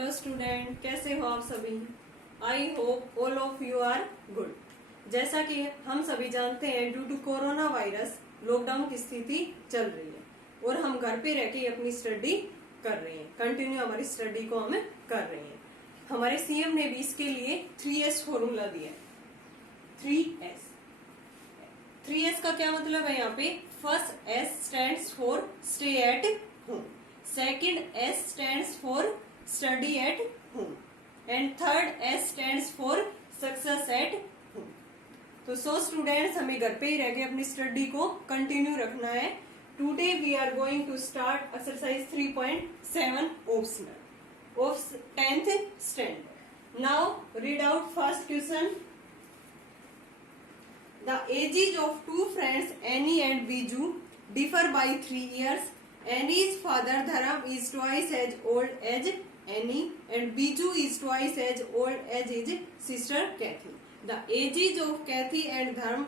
Hello student, कैसे हो आप सभी। I hope all of you are good. जैसा कि हम सभी जानते हैं, due to corona virus lockdown की स्थिति चल रही है और हम घर पे रह के अपनी स्टडी कर रहे हैं। कंटिन्यू हमारी स्टडी को हम कर रहे हैं। हमारे सीएम ने भी इसके लिए 3S फॉर्मूला दिया है। 3S का क्या मतलब है यहाँ पे? First S stands for stay at home, second S stands for study at home and third S stands for success at home. तो स्टूडेंट्स, हमें घर पे ही रह के अपनी स्टडी को कंटिन्यू रखना है। Today we are going to start exercise 3.7 optional of 10th standard. Now read out first question. The ages of two friends Annie and Biju differ by 3 years. Annie's father Dharam is twice as old as Annie and Biju is twice as old as his sister Kathy. The ages of Kathy and Dharam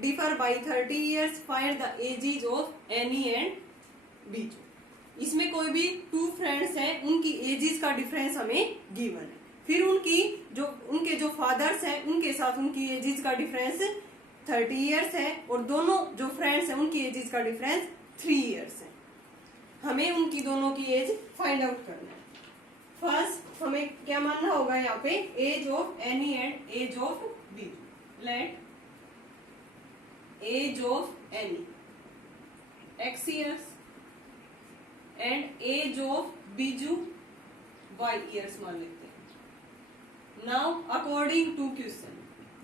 differ by 30 years. Find the ages of Annie and Biju. इसमें कोई भी 2 friends हैं, उनकी edges का difference हमें given है। फिर उनके जो फादर्स हैं उनके साथ उनकी एजेस का डिफरेंस 30 इयर्स है और दोनों जो फ्रेंड्स हैं उनकी एजेस का डिफरेंस 3 इयर्स है। हमें उनकी दोनों की एज फाइंड आउट करना है। फर्स्ट हमें क्या मानना होगा यहाँ पे? Age of Annie and age of Biju. Let age of Annie x years and age of Biju y years मान लेते हैं। नाउ अकॉर्डिंग टू क्वेश्चन,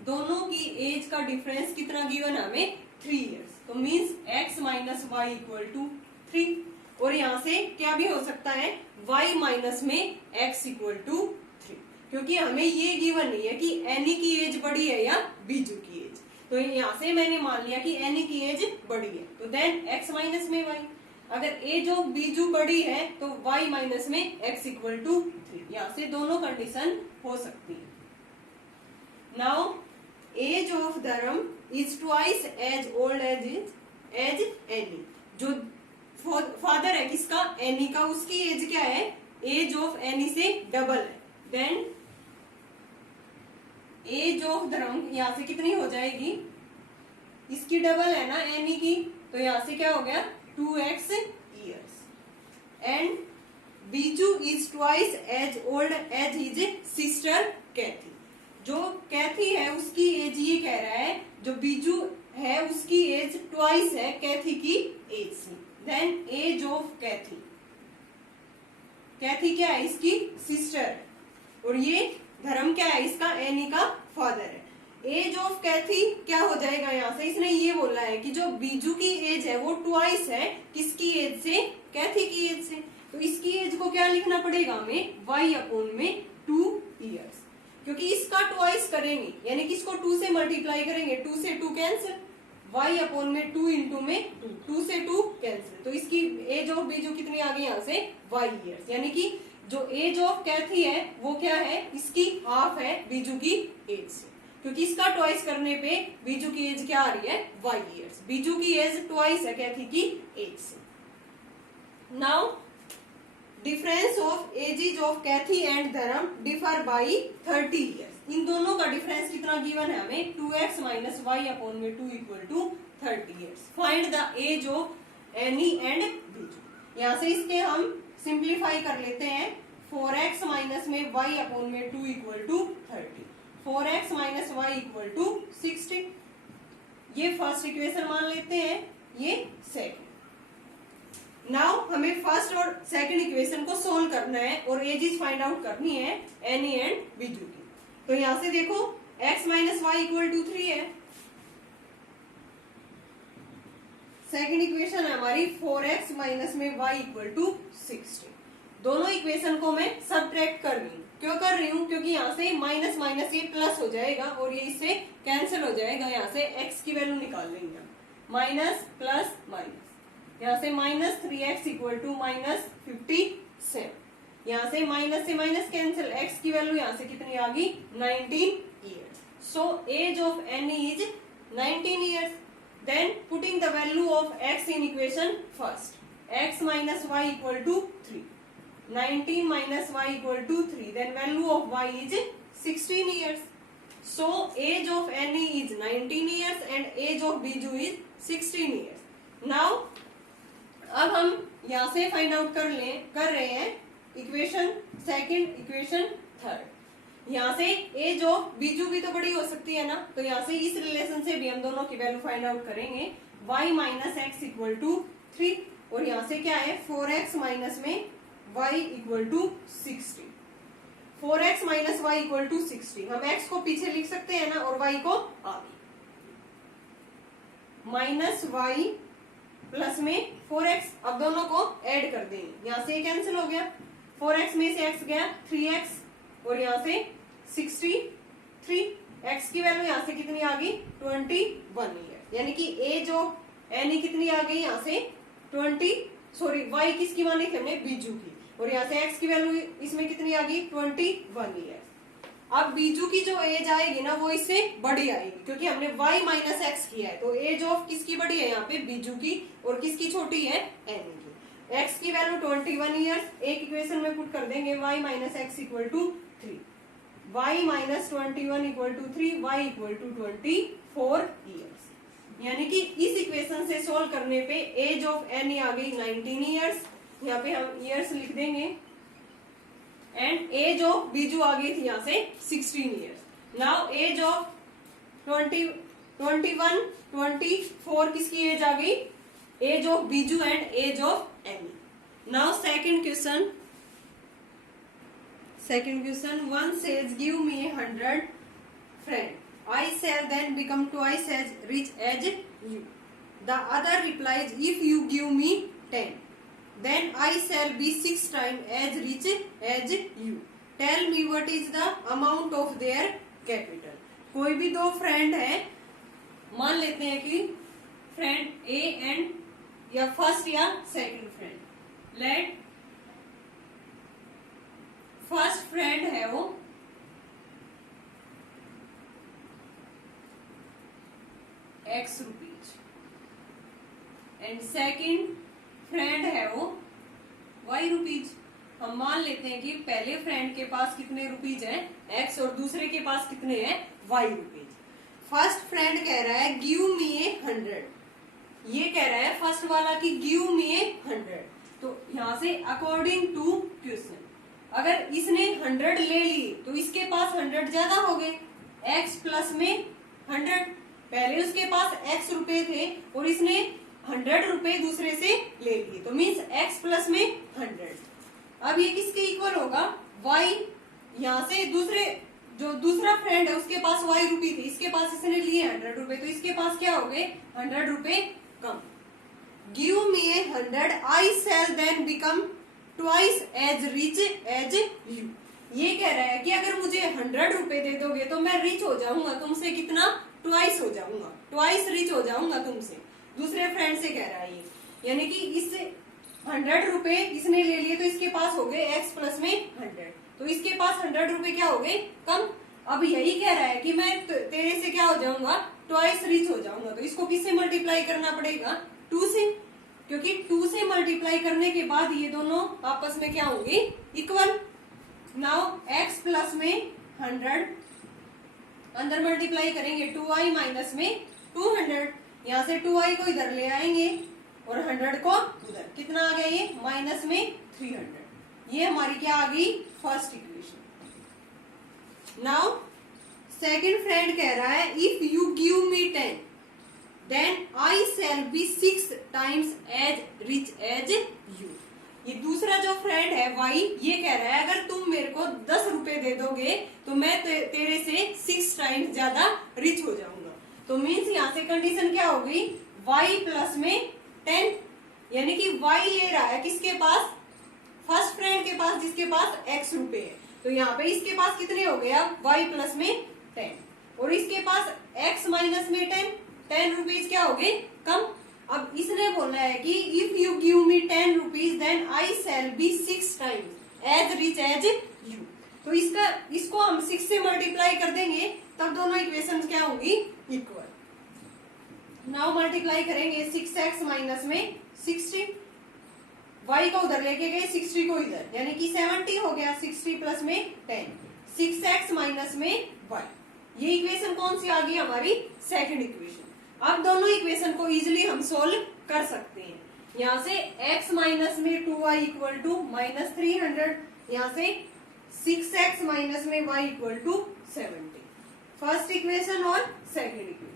दोनों की एज का डिफरेंस कितना गिवन है हमें? 3 इयर्स। तो means x minus y equal to 3। और यहाँ से क्या भी हो सकता है? y माइनस में x इक्वल टू 3, क्योंकि हमें ये गिवन नहीं है कि एनी की एज बड़ी है या बीजू की एज। तो यहाँ से मैंने मान लिया कि एनी की एज बड़ी है, तो देन x माइनस में y। अगर एज ऑफ बीजू बड़ी है तो y माइनस में x इक्वल टू 3। यहाँ से दोनों कंडीशन हो सकती है। Now age of Dharam is twice as old as Annie. जो फादर है किसका? एनी का, उसकी एज क्या है? एज ऑफ एनी से डबल है। देन एज ऑफ धर्म यहां से कितनी हो जाएगी? इसकी डबल है ना एनी की, तो यहां से क्या हो गया? 2x years. And Biju is twice as old as his sister Kathy. जो कैथी है उसकी एज ये कह रहा है, जो बीजू है उसकी एज ट्वाइस है कैथी की एज से। देन एज ऑफ कैथी, कैथी क्या है? इसकी सिस्टर है और ये धर्म क्या है? इसका एनी का फादर है। एज ऑफ कैथी क्या हो जाएगा? यहाँ से इसने ये बोला है कि जो बीजू की एज है वो ट्वाइस है किसकी एज से? कैथी की एज से। तो इसकी एज को क्या लिखना पड़ेगा हमें? y अपॉन में 2 इयर्स, क्योंकि इसका ट्वाइस करेंगे यानी कि इसको 2 से मल्टीप्लाई करेंगे, 2 से 2 कैंसिल, y अपॉन में 2 इंटू में 2 से 2 कैंसिल। तो इसकी एज ऑफ बीजू कितनी आ गई यहाँ से? y years. यानी कि जो एज ऑफ कैथी है वो क्या है? इसकी हाफ है बीजू की एज से, क्योंकि इसका ट्वाइस करने पे बीजू की एज क्या आ रही है? y years. बीजू की एज ट्वाइस है कैथी की एज से। Now difference of ages of Cathy and Dharam differ by 30 years. इन दोनों का डिफरेंस कितना गिवन है हमें? 2x माइनस वाई अपॉन में 2 equal to 30 years. Find the age of Annie and Biju. यहाँ से इसके हम सिंप्लीफाई कर लेते हैं। 4x माइनस में y अपॉन में 2 equal to 30, 4x minus y equal to 60। ये फर्स्ट इक्वेशन मान लेते हैं, ये सेकंड। नाउ हमें फर्स्ट और सेकंड इक्वेशन को सोल्व करना है और एजेस फाइंड आउट करनी है एनी एंड बीजू की। तो यहां से देखो x minus y equal to 3 है। सेकंड इक्वेशन है हमारी 4x माइनस में y इक्वल टू 60। दोनों इक्वेशन को मैं सबट्रैक्ट कर रही हूँ। क्यों कर रही हूँ? क्योंकि यहाँ से माइनस माइनस ये प्लस हो जाएगा और ये इससे कैंसिल हो जाएगा। यहाँ से x की वैल्यू निकाल लेंगे, माइनस प्लस माइनस। यहाँ से minus 3x equal to minus 57। यहाँ से माइनस कैंसिल, x की वैल्यू यहाँ से कितनी आ गई? 19 years. So age of Annie is 19 years. Then putting the value of x in equation first, x minus y equal to 3। 19 minus y equal to 3, then value of y is 16 years. So age of NE is 19 years and age of Biju is 16 years. Now अब हम यहाँ से find out कर रहे हैं equation second, equation third. यहाँ से as of Biju भी तो बड़ी हो सकती है ना, तो यहाँ से इस रिलेशन से भी हम दोनों की वैल्यू फाइंड आउट करेंगे। y minus x equal to 3 और यहाँ से क्या है 4x माइनस में y equal to 60। 4x minus y equal to 60, हम x को पीछे लिख सकते हैं ना और y को आगे। माइनस y प्लस में 4x, अब दोनों को ऐड कर देंगे, यहाँ से कैंसिल हो गया, 4x में से x गया 3x और यहाँ से 63, x की वैल्यू यहाँ से कितनी आ गई 21 ईयर, यानी कि एज ऑफ एनी कितनी आ गई यहाँ से y किसकी मानी थी हमने बीजू की, और यहाँ से x की वैल्यू इसमें कितनी आ गई 21 ईयर। अब बीजू की जो एज आएगी ना वो इससे बड़ी आएगी क्योंकि हमने y माइनस एक्स किया है, तो एज ऑफ किसकी बड़ी है यहाँ पे बीजू की और किसकी छोटी है एनी की। x की वैल्यू 21 ईयर्स एक इक्वेशन में पुट कर देंगे, y minus x equal to 3, y minus 21 equal to 3, y equal to 24 years. यानी कि इस इक्वेशन से सोल्व करने पे एज ऑफ एनी आ गई 19 ईयर्स, यहाँ पे हम ईयर्स लिख देंगे, एंड एज ऑफ बीजू आ गई थी यहाँ से 16 ईयर्स। नाउ एज ऑफ 21, 24 किसकी एज आ गई, age of Biju and age of Annie. Now second question, one says give me 100 friend, I shall then become twice as rich as you. The other replies if you give me 10, then I shall be 6 times as rich as you. Tell me what is the amount of their capital. कोई भी दो friend है, मान लेते हैं कि friend A and या first या second friend, let first friend है वो x rupees and second friend है वो y रुपीज। हम मान लेते हैं कि पहले फ्रेंड के पास कितने रुपीज हैं x और दूसरे के पास कितने हैं y रुपीज। फर्स्ट फ्रेंड कह रहा है गिव मी ए 100, ये कह रहा है फर्स्ट वाला कि गिव मी ए 100। तो यहाँ से अकॉर्डिंग टू क्वेश्चन अगर इसने 100 ले ली तो इसके पास 100 ज्यादा हो गए, x प्लस में 100, पहले उसके पास x रुपए थे और इसने 100 रुपए दूसरे से ले लिए, तो मीन्स x प्लस में 100। अब ये किसके इक्वल होगा y, यहाँ से जो दूसरा फ्रेंड है उसके पास y रुपए थे, इसके पास इसने लिए 100 रुपए, तो इसके पास क्या हो गए 100 रुपए कम। Give me a 100, I shall then become twice as rich as you. ये कह रहा है कि अगर मुझे 100 रुपए दे दोगे तो मैं रिच हो जाऊंगा तुमसे, कितना ट्वाइस हो जाऊंगा, ट्वाइस रिच हो जाऊंगा तुमसे, दूसरे फ्रेंड से कह रहा है ये। यानी कि इससे 100 रुपए इसने ले लिए तो इसके पास हो गए x प्लस में 100, तो इसके पास 100 रुपए क्या हो गए कम। अब यही कह रहा है कि मैं तेरे से क्या हो जाऊंगा ट्वाइस रिच हो जाऊंगा, तो इसको किससे मल्टीप्लाई करना पड़ेगा 2 से, क्योंकि 2 से मल्टीप्लाई करने के बाद ये दोनों आपस में क्या होंगे इक्वल। नाउ x प्लस में 100 अंदर मल्टीप्लाई करेंगे 2i माइनस में 200, यहाँ से 2i को इधर ले आएंगे और 100 को उधर, कितना आ गया ये माइनस में 300। ये हमारी क्या आ गई first equation. Now second friend कह रहा है if you give me 10 then I shall be 6 times as rich as you। ये दूसरा जो फ्रेंड है y, ये कह रहा है अगर तुम मेरे को 10 रुपए दे दोगे तो मैं तेरे से 6 टाइम्स ज्यादा रिच हो जाऊंगा। तो मीन्स यहाँ से कंडीशन क्या हो गई y प्लस में 10, यानी कि y ले रहा है किसके पास फर्स्ट फ्रेंड के पास जिसके पास x रुपए है, तो यहाँ पे इसके पास कितने हो गया y प्लस में 10 और इसके पास x माइनस में 10 रुपीज क्या हो गए कम। अब इसने बोला है कि if you give me 10 rupees then I shall be 6 times as rich as you. तो इसको हम 6 से मल्टीप्लाई कर देंगे तब दोनों इक्वेशंस क्या होंगी इक्वल। नाउ मल्टीप्लाई करेंगे 6x माइनस में 16, y को उधर लेके गए, 60 को इधर, यानी कि 70 हो गया, 60 प्लस में 10, 6x माइनस में y। ये इक्वेशन कौन सी आ गई हमारी? Second equation. अब दोनों इक्वेशन को इजिली हम सोल्व कर सकते हैं। यहाँ से x माइनस में 2y इक्वल टू माइनस 300, यहाँ से 6x माइनस में y equal to 70। First equation और सेकंड इक्वेशन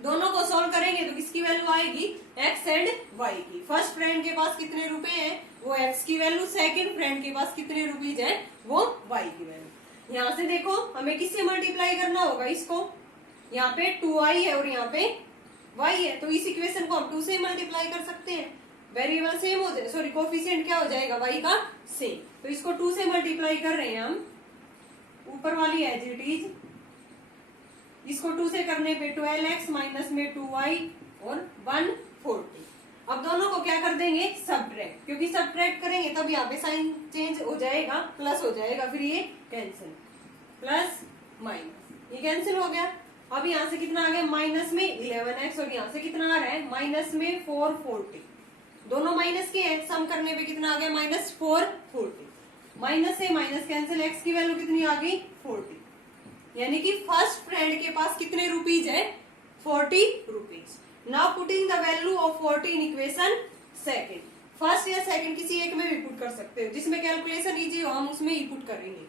दोनों को सोल्व करेंगे तो किसकी वैल्यू आएगी? x एंड y की। फर्स्ट फ्रेंड के पास कितने रुपए हैं? वो x की वैल्यू, सेकंड फ्रेंड के पास कितने रुपीज है? वो y की वैल्यू। यहाँ से देखो हमें किससे मल्टीप्लाई करना होगा इसको, यहाँ पे 2i है और यहाँ पे y है, तो इस इक्वेशन को हम 2 से मल्टीप्लाई कर सकते हैं। वेरिएबल सेम हो जाए, सॉरी कोफिशिएंट क्या हो जाएगा? y का सेम, तो इसको 2 से मल्टीप्लाई कर रहे हैं हम। ऊपर वाली एज इट इज, इसको 2 से करने पे 12x माइनस में 2y और 140। अब दोनों को क्या कर देंगे? सब्ट्रैक्ट, क्योंकि सब्ट्रैक्ट करेंगे तब यहाँ पे साइन चेंज हो जाएगा, प्लस हो जाएगा, फिर ये कैंसिल, प्लस माइनस, ये कैंसिल हो गया। अब यहाँ से कितना आ गया? माइनस में 11x और यहाँ से कितना आ रहा है? माइनस में 440। दोनों माइनस के हैं, सम करने पे कितना आ गया? माइनस 440। माइनस से माइनस कैंसिल, x की वैल्यू कितनी आ गई? 40, यानी कि फर्स्ट फ्रेंड के पास कितने रुपीज है? 40 rupees. Now putting the value of 40 in equation second. First या सेकंड किसी एक में भी पुट कर सकते हो, जिसमें कैलकुलेशन इजी हो हम उसमें ही पुट करेंगे।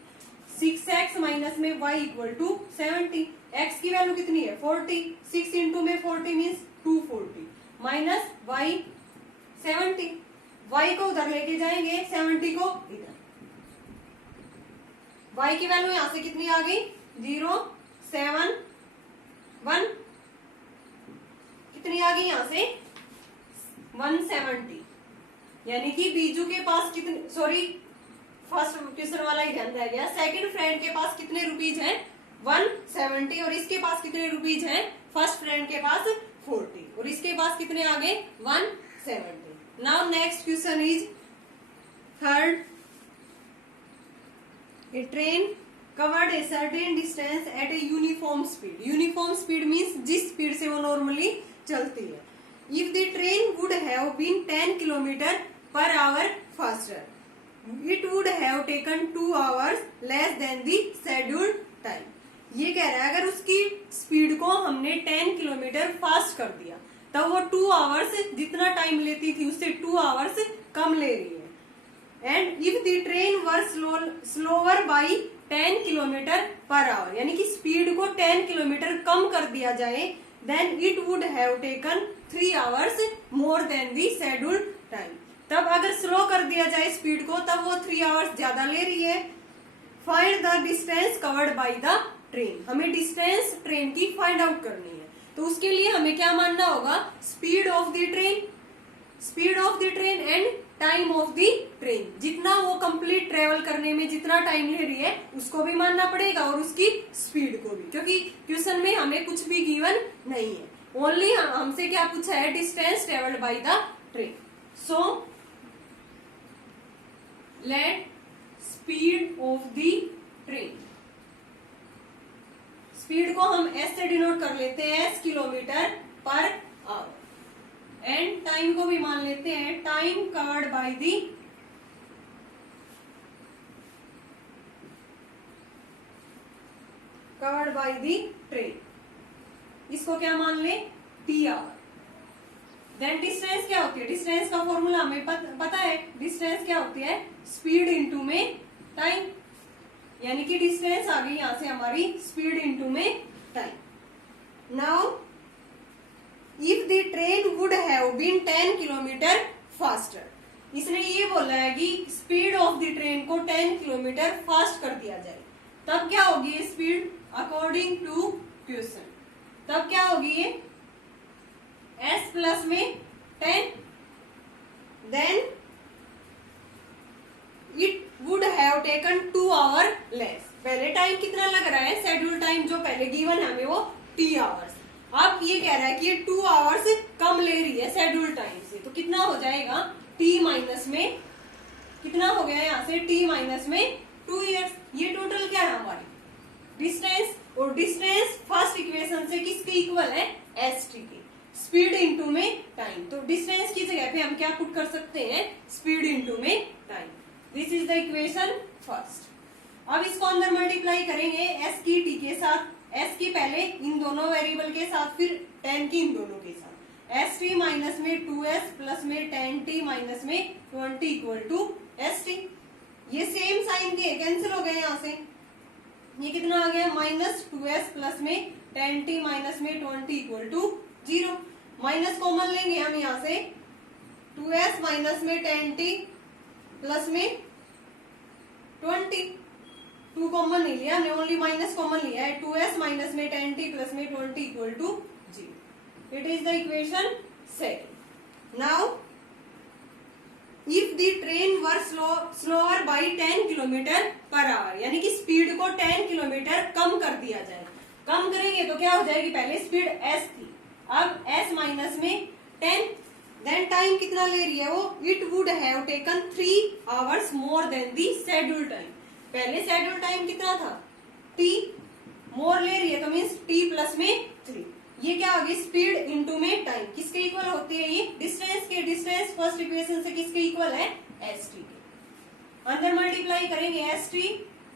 6x माइनस में y इक्वल टू 70, x की वैल्यू कितनी है? 40, 6 इंटू में 40 मीन्स 240, माइनस y 70, y को उधर लेके जाएंगे, 70 को इधर। y की वैल्यू यहाँ से कितनी आ गई? 0, 7, 1, कितनी आ गई यहाँ से? 170, यानी कि बीजू के पास कितने, सॉरी फर्स्ट क्वेश्चन वाला ही ध्यान रह गया। सेकंड फ्रेंड के पास कितने रुपीज हैं? 170, और इसके पास कितने रुपीज हैं? फर्स्ट फ्रेंड के पास 40, और इसके पास कितने आ गए? 170। Now next question is third. A train covered a certain distance at a uniform speed. Uniform speed means जिस स्पीड से वो नॉर्मली चलती है। If the train would have been 10 km per hour faster, it would have taken 2 hours less than the scheduled time. ये कह रहा है अगर उसकी स्पीड को हमने 10 किलोमीटर फास्ट कर दिया तब वो 2 आवर्स जितना टाइम लेती थी उससे 2 आवर्स कम ले रही है। And if the train were slower by 10 kilometre per hour, यानी कि स्पीड को 10 किलोमीटर कम कर दिया जाए, then it would have taken 3 hours more than the scheduled time. तब अगर स्लो कर दिया जाए स्पीड को तब वो 3 आवर्स ज्यादा ले रही है। Find the distance covered by the train, हमें डिस्टेंस ट्रेन की फाइंड आउट करनी है, तो उसके लिए हमें क्या मानना होगा? Speed of the train, speed of the train and time of the train. जितना वो कंप्लीट ट्रेवल करने में जितना टाइम ले रही है उसको भी मानना पड़ेगा और उसकी स्पीड को भी, क्योंकि क्वेश्चन में हमें कुछ भी गिवन नहीं है, ओनली हमसे क्या पूछा है? Distance travelled by the train. So let speed of the train, speed को हम एस से डिनोट कर लेते हैं, S kilometre per our, and time को भी मान लेते हैं time covered by the train, इसको क्या मान ले? T our. देन डिस्टेंस क्या होती है? डिस्टेंस का फॉर्मूला हमें पता है, डिस्टेंस क्या होती है? स्पीड इनटू में टाइम, यानी कि डिस्टेंस आ गई यहां से हमारी स्पीड इनटू में time. Now if the train would have been 10 kilometre faster, इसने ये बोला है कि स्पीड ऑफ द ट्रेन को 10 किलोमीटर फास्ट कर दिया जाए, तब क्या होगी ये स्पीड? अकॉर्डिंग टू क्वेश्चन तब क्या होगी ये? s प्लस में 10, then it would have taken 2 hour less. पहले टाइम कितना लग रहा है? शेड्यूल टाइम जो पहले गिवन है हमें वो t आवर्स। अब ये कह रहा है कि ये 2 आवर्स कम ले रही है शेड्यूल टाइम से, तो कितना हो जाएगा? t माइनस में कितना हो गया यहाँ से? t माइनस में 2 इयर्स। ये टोटल क्या है हमारी? डिस्टेंस, और डिस्टेंस फर्स्ट इक्वेशन से किसके इक्वल है? st के। स्पीड इनटू में टाइम। तो डिस्टेंस की जगह पे हम क्या पुट कर सकते हैं, स्पीड इनटू में time. This is the equation first. अब इसको अंदर मल्टीप्लाई करेंगे s की t के साथ, s की पहले इन दोनों वेरिएबल के साथ, फिर 10 की इन दोनों के साथ। एस टी माइनस में 2s प्लस में 10t माइनस में 20 इक्वल टू एस टी। ये सेम साइन के कैंसिल हो गए यहाँ से, ये कितना आ गया माइनस 2s प्लस में 10t माइनस में 20 इक्वल टू 0। माइनस कॉमन लेंगे हम यहाँ से, 2s माइनस में 10t प्लस में 20, 2 कॉमन नहीं लिया हमने, ओनली माइनस कॉमन लिया है। 2s माइनस में 10t प्लस में 20 equal to 0। It is the equation second. Now if the train were slower by 10 kilometre per hour, यानी कि स्पीड को 10 किलोमीटर कम कर दिया जाए। कम करेंगे तो क्या हो जाएगी, पहले स्पीड s थी, अब s माइनस में 10, देन टाइम कितना ले रही है वो, it would have taken 3 hours more than the schedule time. पहले शेड्यूल टाइम कितना था, t, मोर ले रही है तो मीन्स t प्लस में 3। ये क्या होगी, स्पीड इनटू में टाइम। किसके इक्वल होती है ये, डिस्टेंस के। डिस्टेंस फर्स्ट इक्वेशन से किसके इक्वल है, st के। अंदर मल्टीप्लाई करेंगे, st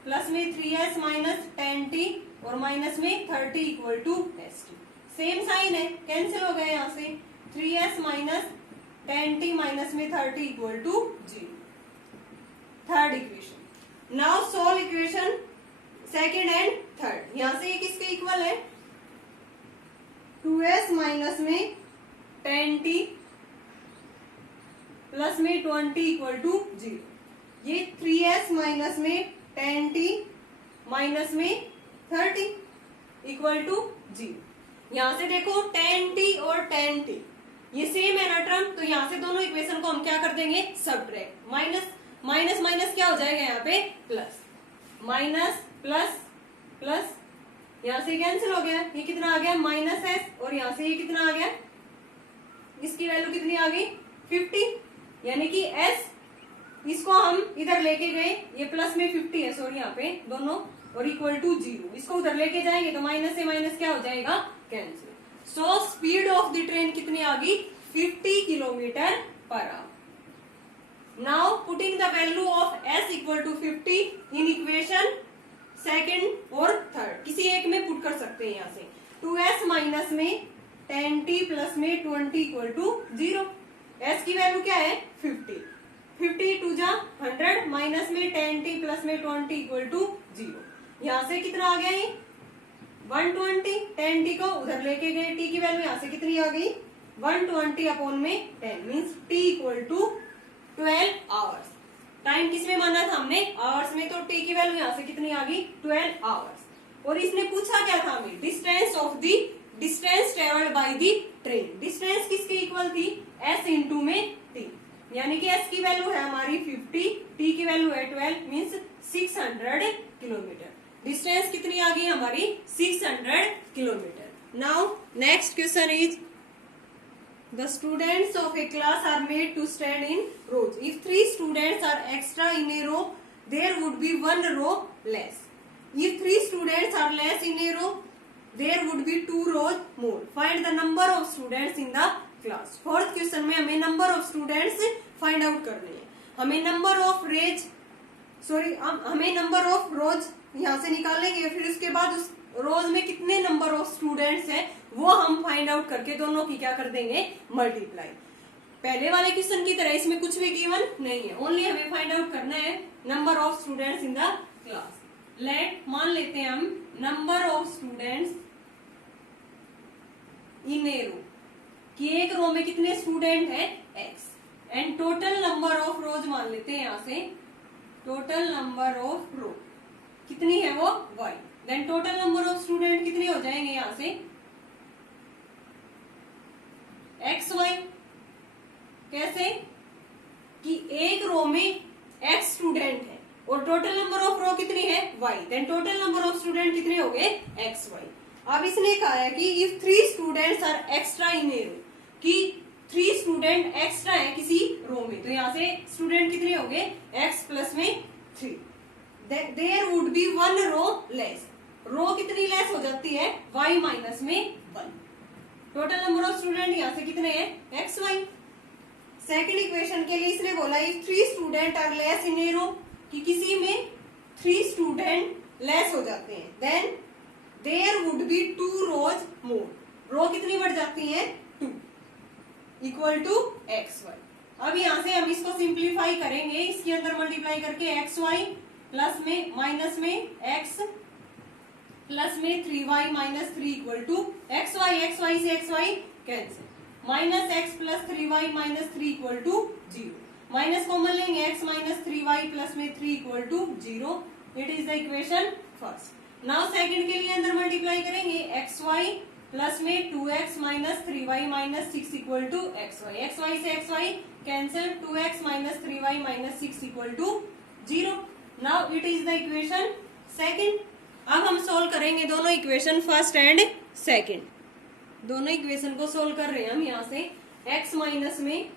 प्लस में 3s माइनस 10t और माइनस में 30 equal to st। Same sign है, कैंसिल हो गए यहाँ से, 3s माइनस 10t माइनस में 30 equal to 0। Third equation. Now solve equation second and third. यहां से ये किसके इक्वल है, 2s माइनस में 10t प्लस में 20 इक्वल टू 0। ये 3s माइनस में 10t माइनस में 30 इक्वल टू 0। यहां से देखो 10t और 10t ये सेम है ना टर्म, तो यहां से दोनों इक्वेशन को हम क्या कर देंगे, सबट्रैक्ट। माइनस माइनस माइनस क्या हो जाएगा यहाँ पे, प्लस, माइनस प्लस प्लस, यहाँ से कैंसिल हो गया, ये कितना आ गया माइनस s, और यहाँ से ये कितना आ गया, इसकी वैल्यू कितनी आ गई 50, यानी कि s इसको हम इधर लेके गए, ये प्लस में 50 है सॉरी यहाँ पे दोनों, और इक्वल टू 0। इसको उधर लेके जाएंगे तो माइनस से माइनस क्या हो जाएगा, cancel. So speed of the train कितनी आ गई, 50 kilometre per our. Now putting the value of s equal to 50 in equation second और third, किसी एक में पुट कर सकते हैं यहाँ से। 2s माइनस में 10t प्लस में 20 इक्वल टू 0। s की वैल्यू क्या है 50, 50 टू जा 100 माइनस में 10t प्लस में 20 इक्वल टू 0। यहाँ से कितना आ गया ये 120, 10t को उधर लेके गए, t की वैल्यू यहाँ से कितनी आ गई 120 अपॉन में 10 मीन्स t equal to 12 hours. Time किसमें माना था हमने, आवर्स में, तो t की वैल्यू यहाँ से कितनी आ गई 12 आवर्स। और इसने पूछा क्या था हमें, distance of the distance travelled by the train. Distance किसके इक्वल थी, s इंटू में t, यानी कि s की वैल्यू है हमारी 50, t की वैल्यू है 12 मीन्स 600 किलोमीटर। डिस्टेंस कितनी आ गई हमारी 600 kilometre. Now next question is, the students of a class are made to stand in rows. If 3 students are extra in a row, there would be 1 row less. If 3 students are less in a row, there would be 2 rows more. Find the number of students in the class. Fourth question में हमें number of students find out करने हैं। हमें number of rows यहाँ से निकालेंगे, फिर उसके बाद उस रोज में कितने नंबर ऑफ स्टूडेंट्स हैं वो हम फाइंड आउट करके दोनों की क्या कर देंगे, मल्टीप्लाई। पहले वाले क्वेश्चन की तरह इसमें कुछ भी गिवन नहीं है, ओनली हमें फाइंड आउट करना है number of students in the class. Let मान लेते हैं हम number of students in a row, कि एक रो में कितने स्टूडेंट है x, and total number of rows मान लेते हैं यहाँ से, टोटल नंबर ऑफ रो कितनी है वो y, then total number of student कितने हो जाएंगे यहाँ से xy। कैसे कि एक रो में x स्टूडेंट है और टोटल नंबर ऑफ रो कितनी है y, then total number of student कितने हो गए xy। अब इसने कहा है कि if 3 students are extra in a row, कि 3 स्टूडेंट एक्स्ट्रा है किसी रो में, तो यहाँ से स्टूडेंट कितने हो गए x प्लस में 3, there would be 1 row less. Row कितनी लेस हो जाती है y माइनस में 1। टोटल नंबर ऑफ स्टूडेंट यहाँ से कितने हैं एक्स वाई। सेकेंड इक्वेशन के लिए इसने बोला if 3 student are less in a row, कि किसी में 3 स्टूडेंट लेस हो जाते हैं, then there would be 2 rows more, row कितनी बढ़ जाती है 2 इक्वल टू एक्स वाई। अब यहाँ से हम इसको सिंप्लीफाई करेंगे, इसके अंदर मल्टीप्लाई करके एक्स वाई प्लस में माइनस में एक्स प्लस में 3y minus 3 equal to x y से x y cancel, minus x plus 3y minus 3 equal to 0, minus common लेंगे x माइनस 3y प्लस में 3 equal to 0, it is the equation first. Now second के लिए अंदर multiply करेंगे x y plus में 2x minus 3y minus 6 equal to x y से x y cancel, 2x minus 3y minus 6 equal to 0, now it is the equation second. अब हम solve करेंगे दोनों इक्वेशन फर्स्ट एंड सेकंड, दोनों equation को solve कर रहे हैं हम। यहाँ से x माइनस में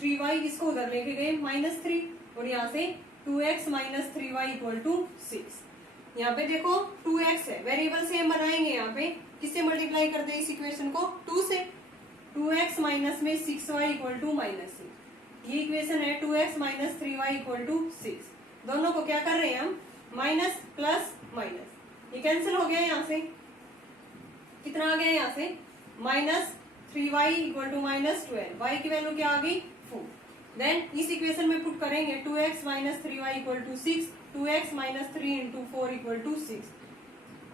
3y इसको उधर लेके गए माइनस 3, और यहाँ से 2x minus 3y equal to 6। यहाँ पे देखो 2x है, वेरिएबल सेम बनाएंगे, यहाँ पे किससे मल्टीप्लाई करते हैं इस इक्वेशन को 2 से, 2x माइनस में 6y इक्वल टू माइनस 6, ये इक्वेशन है 2x minus 3y equal to 6। दोनों को क्या कर रहे हैं हम माइनस प्लस माइनस, ये कैंसिल हो गया यहाँ से, कितना आ गया यहाँ से minus 3y equal to minus 12, y की वैल्यू क्या आ गई 4, देन इस इक्वेशन में पुट करेंगे 2x minus 3y equal to 6, 2x minus 3 into 4 equal to 6,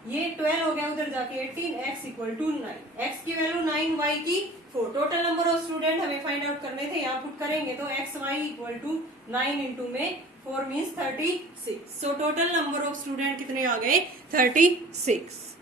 ये 12 हो गया उधर जाके 18, x इक्वल टू 9, x की वैल्यू 9, y की 4, टोटल नंबर ऑफ स्टूडेंट हमें फाइंड आउट करने थे, यहाँ पुट करेंगे तो x y equal to 9 into में 4 means 36, so total number of student कितने आ गए 36।